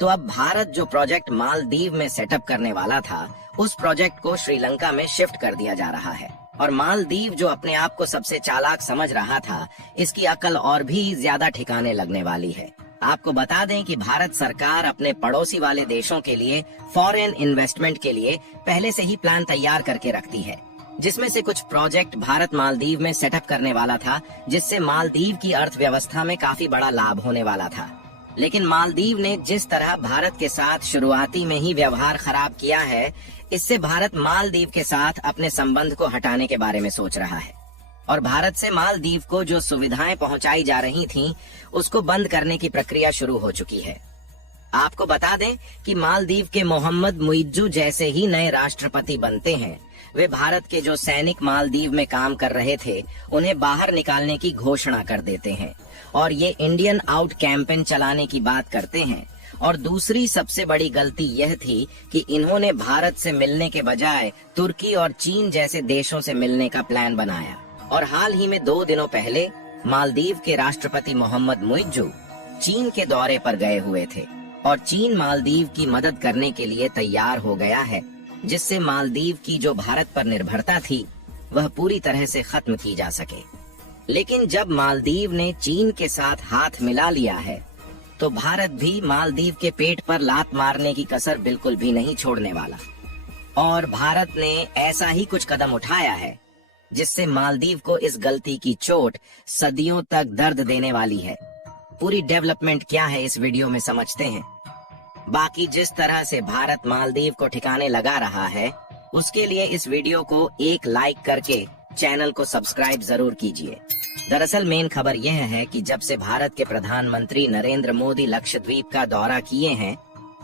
तो अब भारत जो प्रोजेक्ट मालदीव में सेटअप करने वाला था, उस प्रोजेक्ट को श्रीलंका में शिफ्ट कर दिया जा रहा है। और मालदीव जो अपने आप को सबसे चालाक समझ रहा था, इसकी अकल और भी ज्यादा ठिकाने लगने वाली है। आपको बता दें कि भारत सरकार अपने पड़ोसी वाले देशों के लिए फॉरेन इन्वेस्टमेंट के लिए पहले से ही प्लान तैयार करके रखती है, जिसमें से कुछ प्रोजेक्ट भारत मालदीव में सेटअप करने वाला था, जिससे मालदीव की अर्थव्यवस्था में काफी बड़ा लाभ होने वाला था। लेकिन मालदीव ने जिस तरह भारत के साथ शुरुआती में ही व्यवहार खराब किया है, इससे भारत मालदीव के साथ अपने संबंध को हटाने के बारे में सोच रहा है और भारत से मालदीव को जो सुविधाएं पहुंचाई जा रही थीं, उसको बंद करने की प्रक्रिया शुरू हो चुकी है। आपको बता दें कि मालदीव के मोहम्मद मुइज्जू जैसे ही नए राष्ट्रपति बनते हैं, वे भारत के जो सैनिक मालदीव में काम कर रहे थे, उन्हें बाहर निकालने की घोषणा कर देते हैं और ये इंडियन आउट कैंपेन चलाने की बात करते हैं। और दूसरी सबसे बड़ी गलती यह थी कि इन्होंने भारत से मिलने के बजाय तुर्की और चीन जैसे देशों से मिलने का प्लान बनाया। और हाल ही में 2 दिनों पहले मालदीव के राष्ट्रपति मोहम्मद मुइज्जू चीन के दौरे पर गए हुए थे और चीन मालदीव की मदद करने के लिए तैयार हो गया है, जिससे मालदीव की जो भारत पर निर्भरता थी, वह पूरी तरह से खत्म की जा सके। लेकिन जब मालदीव ने चीन के साथ हाथ मिला लिया है, तो भारत भी मालदीव के पेट पर लात मारने की कसर बिल्कुल भी नहीं छोड़ने वाला। और भारत ने ऐसा ही कुछ कदम उठाया है, जिससे मालदीव को इस गलती की चोट सदियों तक दर्द देने वाली है। पूरी डेवलपमेंट क्या है इस वीडियो में समझते हैं। बाकी जिस तरह से भारत मालदीव को ठिकाने लगा रहा है, उसके लिए इस वीडियो को एक लाइक करके चैनल को सब्सक्राइब जरूर कीजिए। दरअसल मेन खबर यह है कि जब से भारत के प्रधानमंत्री नरेंद्र मोदी लक्षद्वीप का दौरा किए हैं,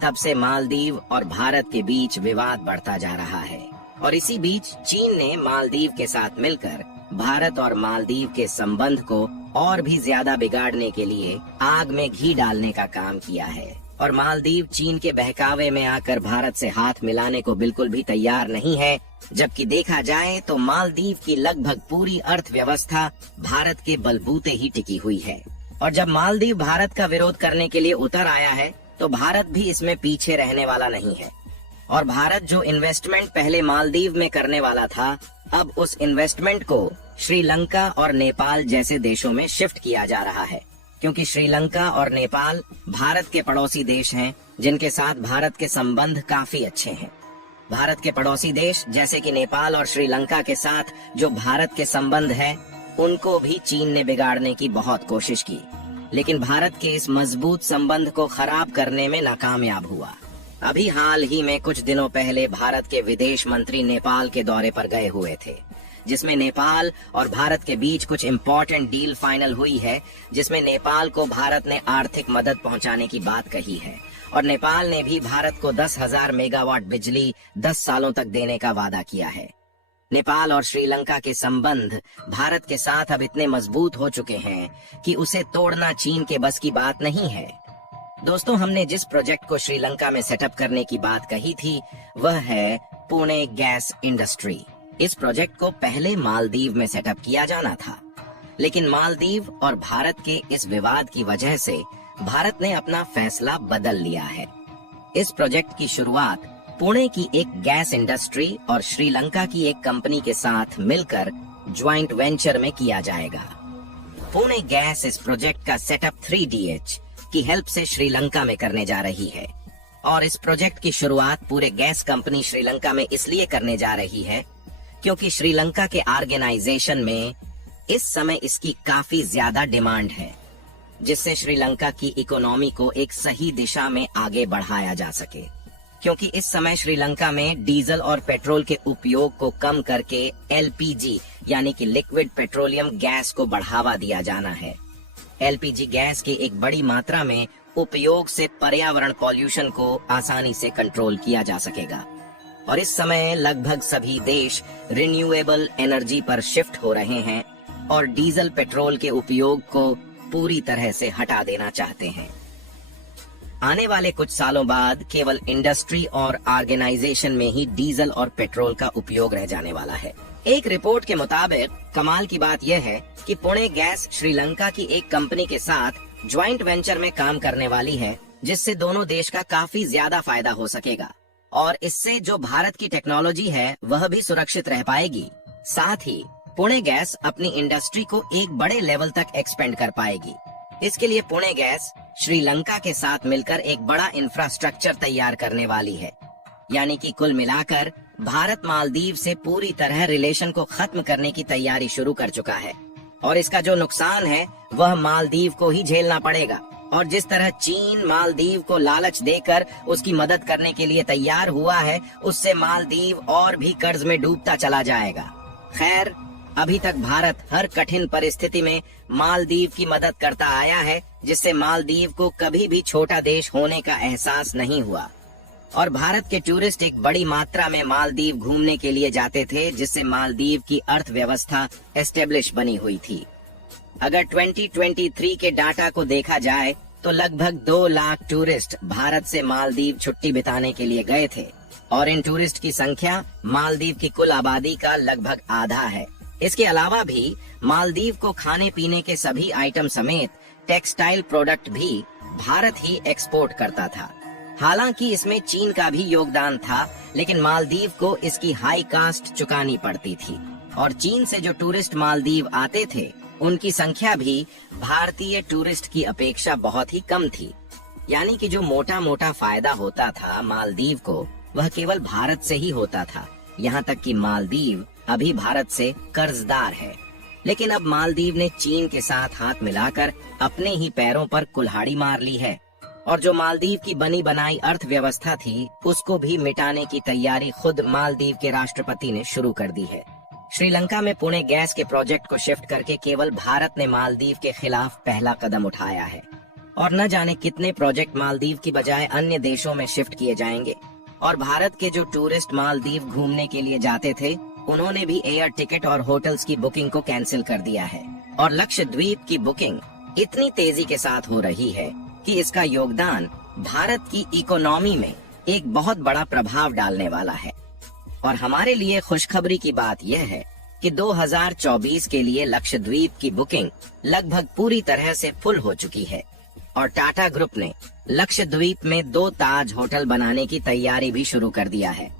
तब से मालदीव और भारत के बीच विवाद बढ़ता जा रहा है। और इसी बीच चीन ने मालदीव के साथ मिलकर भारत और मालदीव के संबंध को और भी ज्यादा बिगाड़ने के लिए आग में घी डालने का काम किया है। और मालदीव चीन के बहकावे में आकर भारत से हाथ मिलाने को बिल्कुल भी तैयार नहीं है, जबकि देखा जाए तो मालदीव की लगभग पूरी अर्थव्यवस्था भारत के बलबूते ही टिकी हुई है। और जब मालदीव भारत का विरोध करने के लिए उतर आया है, तो भारत भी इसमें पीछे रहने वाला नहीं है। और भारत जो इन्वेस्टमेंट पहले मालदीव में करने वाला था, अब उस इन्वेस्टमेंट को श्रीलंका और नेपाल जैसे देशों में शिफ्ट किया जा रहा है, क्योंकि श्रीलंका और नेपाल भारत के पड़ोसी देश हैं, जिनके साथ भारत के संबंध काफी अच्छे हैं। भारत के पड़ोसी देश जैसे कि नेपाल और श्रीलंका के साथ जो भारत के संबंध है, उनको भी चीन ने बिगाड़ने की बहुत कोशिश की, लेकिन भारत के इस मजबूत संबंध को खराब करने में नाकामयाब हुआ। अभी हाल ही में कुछ दिनों पहले भारत के विदेश मंत्री नेपाल के दौरे पर गए हुए थे, जिसमें नेपाल और भारत के बीच कुछ इम्पोर्टेंट डील फाइनल हुई है, जिसमें नेपाल को भारत ने आर्थिक मदद पहुंचाने की बात कही है और नेपाल ने भी भारत को 10,000 मेगावाट बिजली 10 सालों तक देने का वादा किया है। नेपाल और श्रीलंका के संबंध भारत के साथ अब इतने मजबूत हो चुके हैं कि उसे तोड़ना चीन के बस की बात नहीं है। दोस्तों, हमने जिस प्रोजेक्ट को श्रीलंका में सेटअप करने की बात कही थी, वह है पुणे गैस इंडस्ट्री। इस प्रोजेक्ट को पहले मालदीव में सेटअप किया जाना था, लेकिन मालदीव और भारत के इस विवाद की वजह से भारत ने अपना फैसला बदल लिया है। इस प्रोजेक्ट की शुरुआत पुणे की एक गैस इंडस्ट्री और श्रीलंका की एक कंपनी के साथ मिलकर ज्वाइंट वेंचर में किया जाएगा। पुणे गैस इस प्रोजेक्ट का सेटअप 3DH की हेल्प से श्रीलंका में करने जा रही है और इस प्रोजेक्ट की शुरुआत पूरे गैस कंपनी श्रीलंका में इसलिए करने जा रही है क्योंकि श्रीलंका के ऑर्गेनाइजेशन में इस समय इसकी काफी ज्यादा डिमांड है, जिससे श्रीलंका की इकोनॉमी को एक सही दिशा में आगे बढ़ाया जा सके। क्योंकि इस समय श्रीलंका में डीजल और पेट्रोल के उपयोग को कम करके LPG यानी कि लिक्विड पेट्रोलियम गैस को बढ़ावा दिया जाना है। LPG गैस के एक बड़ी मात्रा में उपयोग से पर्यावरण पॉल्यूशन को आसानी से कंट्रोल किया जा सकेगा और इस समय लगभग सभी देश रिन्यूएबल एनर्जी पर शिफ्ट हो रहे हैं और डीजल पेट्रोल के उपयोग को पूरी तरह से हटा देना चाहते हैं। आने वाले कुछ सालों बाद केवल इंडस्ट्री और ऑर्गेनाइजेशन में ही डीजल और पेट्रोल का उपयोग रह जाने वाला है। एक रिपोर्ट के मुताबिक कमाल की बात यह है कि पुणे गैस श्रीलंका की एक कंपनी के साथ ज्वाइंट वेंचर में काम करने वाली है, जिससे दोनों देश का काफी ज्यादा फायदा हो सकेगा और इससे जो भारत की टेक्नोलॉजी है वह भी सुरक्षित रह पाएगी। साथ ही पुणे गैस अपनी इंडस्ट्री को एक बड़े लेवल तक एक्सपेंड कर पाएगी। इसके लिए पुणे गैस श्रीलंका के साथ मिलकर एक बड़ा इंफ्रास्ट्रक्चर तैयार करने वाली है। यानी कि कुल मिलाकर भारत मालदीव से पूरी तरह रिलेशन को खत्म करने की तैयारी शुरू कर चुका है और इसका जो नुकसान है वह मालदीव को ही झेलना पड़ेगा। और जिस तरह चीन मालदीव को लालच देकर उसकी मदद करने के लिए तैयार हुआ है, उससे मालदीव और भी कर्ज में डूबता चला जाएगा। खैर, अभी तक भारत हर कठिन परिस्थिति में मालदीव की मदद करता आया है, जिससे मालदीव को कभी भी छोटा देश होने का एहसास नहीं हुआ और भारत के टूरिस्ट एक बड़ी मात्रा में मालदीव घूमने के लिए जाते थे, जिससे मालदीव की अर्थव्यवस्था एस्टेब्लिश बनी हुई थी। अगर 2023 के डाटा को देखा जाए तो लगभग 2 लाख टूरिस्ट भारत से मालदीव छुट्टी बिताने के लिए गए थे और इन टूरिस्ट की संख्या मालदीव की कुल आबादी का लगभग आधा है। इसके अलावा भी मालदीव को खाने पीने के सभी आइटम समेत टेक्सटाइल प्रोडक्ट भी भारत ही एक्सपोर्ट करता था। हालांकि इसमें चीन का भी योगदान था, लेकिन मालदीव को इसकी हाई कास्ट चुकानी पड़ती थी और चीन से जो टूरिस्ट मालदीव आते थे उनकी संख्या भी भारतीय टूरिस्ट की अपेक्षा बहुत ही कम थी। यानी कि जो मोटा मोटा फायदा होता था मालदीव को, वह केवल भारत से ही होता था। यहाँ तक कि मालदीव अभी भारत से कर्जदार है। लेकिन अब मालदीव ने चीन के साथ हाथ मिलाकर अपने ही पैरों पर कुल्हाड़ी मार ली है और जो मालदीव की बनी बनाई अर्थव्यवस्था थी उसको भी मिटाने की तैयारी खुद मालदीव के राष्ट्रपति ने शुरू कर दी है। श्रीलंका में पुणे गैस के प्रोजेक्ट को शिफ्ट करके केवल भारत ने मालदीव के खिलाफ पहला कदम उठाया है और न जाने कितने प्रोजेक्ट मालदीव की बजाय अन्य देशों में शिफ्ट किए जाएंगे। और भारत के जो टूरिस्ट मालदीव घूमने के लिए जाते थे उन्होंने भी एयर टिकट और होटल्स की बुकिंग को कैंसिल कर दिया है और लक्षद्वीप की बुकिंग इतनी तेजी के साथ हो रही है कि इसका योगदान भारत की इकोनॉमी में एक बहुत बड़ा प्रभाव डालने वाला है। और हमारे लिए खुशखबरी की बात यह है कि 2024 के लिए लक्षद्वीप की बुकिंग लगभग पूरी तरह से फुल हो चुकी है और टाटा ग्रुप ने लक्षद्वीप में 2 ताज होटल बनाने की तैयारी भी शुरू कर दिया है।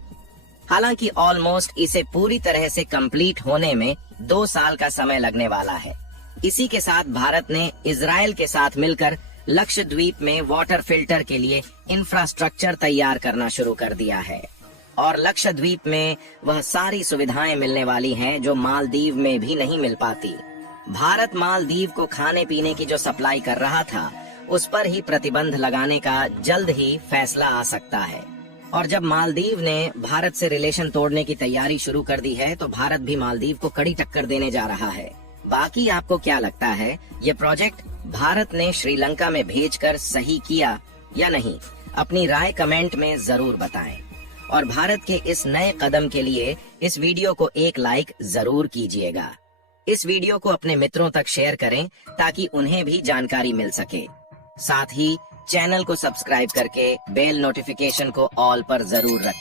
हालांकि ऑलमोस्ट इसे पूरी तरह से कंप्लीट होने में 2 साल का समय लगने वाला है। इसी के साथ भारत ने इजराइल के साथ मिलकर लक्षद्वीप में वाटर फिल्टर के लिए इंफ्रास्ट्रक्चर तैयार करना शुरू कर दिया है और लक्षद्वीप में वह सारी सुविधाएं मिलने वाली हैं जो मालदीव में भी नहीं मिल पाती। भारत मालदीव को खाने पीने की जो सप्लाई कर रहा था उस पर ही प्रतिबंध लगाने का जल्द ही फैसला आ सकता है और जब मालदीव ने भारत से रिलेशन तोड़ने की तैयारी शुरू कर दी है तो भारत भी मालदीव को कड़ी टक्कर देने जा रहा है। बाकी आपको क्या लगता है, ये प्रोजेक्ट भारत ने श्रीलंका में भेजकर सही किया या नहीं? अपनी राय कमेंट में जरूर बताएं और भारत के इस नए कदम के लिए इस वीडियो को एक लाइक जरूर कीजिएगा। इस वीडियो को अपने मित्रों तक शेयर करें ताकि उन्हें भी जानकारी मिल सके। साथ ही चैनल को सब्सक्राइब करके बेल नोटिफिकेशन को ऑल पर जरूर रखें।